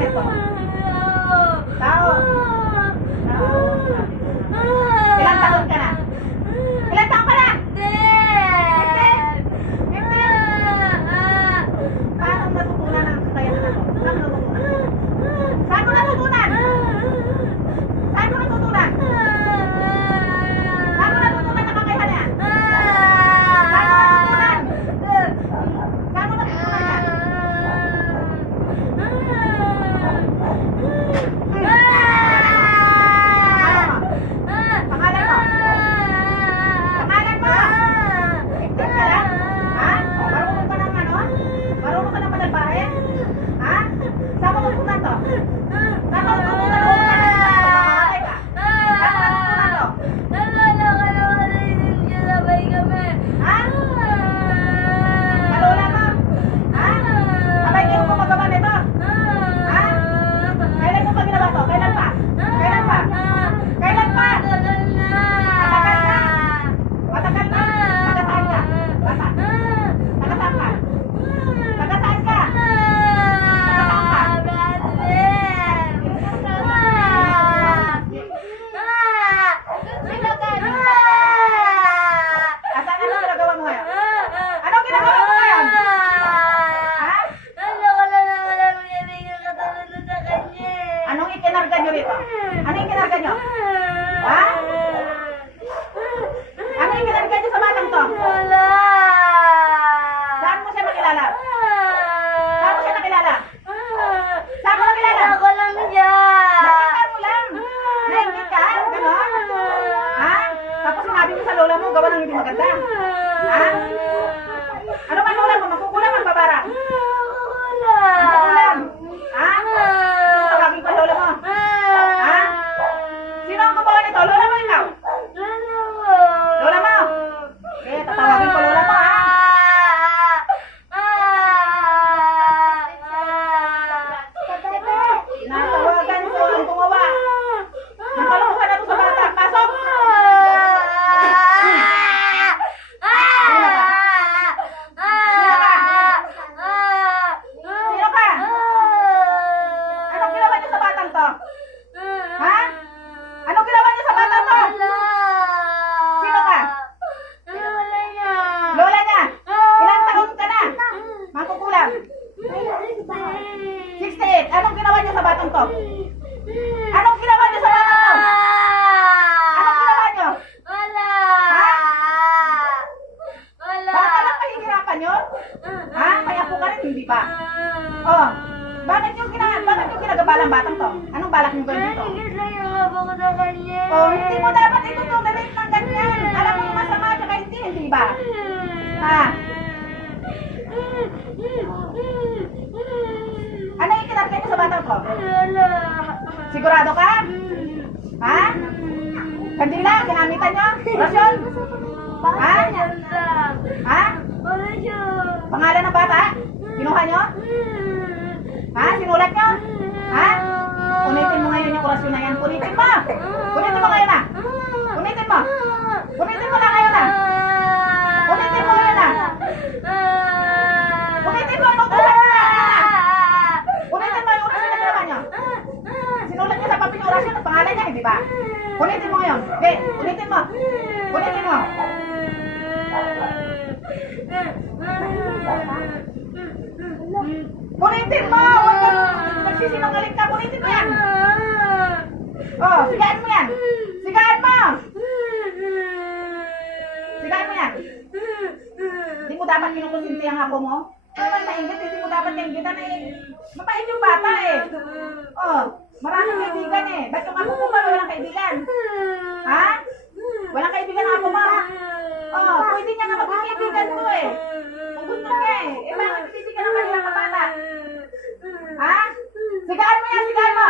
ito? Tao. Ilang taon ka na? Ilang taon ka na? Paano natutunan ang kakayahan na to? Saan mo natutunan? Saan mo natutunan? Saan mo natutunan ang kakayahan yan? Saan mo natutunan yan? Pangalan mo? Pangalan mo? Ignan ka lang? Ha? Marunong ka ng ano? Marunong ka ng manalbahe? Ha? Saan mo natutunan to? Saan mo natutunan to? Mamamatay ka? Saan mo natutunan to? Ha? Kalola mo? Ha? Sabay kayo gumagawa nito? Ha? Kailan mo pa ginawa to? Kailan pa? Kailan pa? Kailan pa? Matagal na? Matagal na? Taga saan ka? Bata? Taga saan ka? Taga saan ka? Asan ano ginagawa mo ngayon? Anong ginagawa mo ngayon? Ha? Anong ikinarga nyo rito? Anong ikinarga nyo? Ha? Anong ikinarga nyo sa batang to? Saan mo siya nakilala? Saan mo siya nakilala? Saan mo nakilala? Nakita mo lang? Naingit ka? Ganon? Ha? Tapos sinabi mo sa lola mo, gawa ng hindi maganda? Ha? Ano ba lola mo? Makukulang ang babara? Makukulang? Ha? Tawagin ko ang lola mo? Ha? Sino ang gumawa nito? Lola mo ikaw? Lola mo? Eh, tatawagin ko lola mo, ha? Natawagan ko ang gumawa. Nakaluhan na to sa bata. Pasok! Sino ka? Anong ginawa niyo sa batang to? Ha? Anong ginawa niyo sa batang to? Sino ka? Lola niya? Ilang taon ka na? Makukulang? 68. Anong ginawa niyo sa batang to? Anong ginawa niyo sa batang to? Anong ginawa niyo? Baka lang pahihirapan niyo? Ha? Kaya po ka rin, hindi pa? Oh, bakit yung ginagabalang batang to? Anong balak niyo gawin dito? Oh, hindi mo dapat itutuloy ng ganyan. Alam mo yung masama at hindi ba? Ha? Ano yung kinarga niyo sa batang to? Sigurado ka? Ha? Kandila, ginamitan niyo? Rasyon? Ha? Ha? Pangalan ng bata? Kinuha niyo? Ha? Sinulat niyo? Ha? Punitin mo ngayon yung orasyon na yan. Punitin mo! Punitin mo ngayon na! Punitin mo! Punitin mo na ngayon na! Punitin mo ngayon na! Punitin mo! Inutusan mo na! Punitin mo yung orasyon na ginawa niyo! Sinulat niyo sa papel yung orasyon at pangalan niya, hindi ba? Punitin mo ngayon! Okay, punitin mo! Punitin mo! Punitin mo! Huwag kang nagsisinungaling ka! Punitin mo yan! Oh, sigaan mo yan! Sigaan mo! Sigaan mo yan! Hindi mo dapat kinukonsinti ang apo mo? Ano ba nainggit? Hindi mo dapat nainggitan eh. Mapait yung bata eh. Oh, maraming kaibigan eh. Ba't yung apo mo ba walang kaibigan? Ha? Walang kaibigan ang apo mo? Oh, pwede niya nga maging kaibigan mo eh. Kung gusto niya eh. Eh bakit hindi ka ng kanilang kabata? Ha? Sigaan mo yan! Sigaan mo!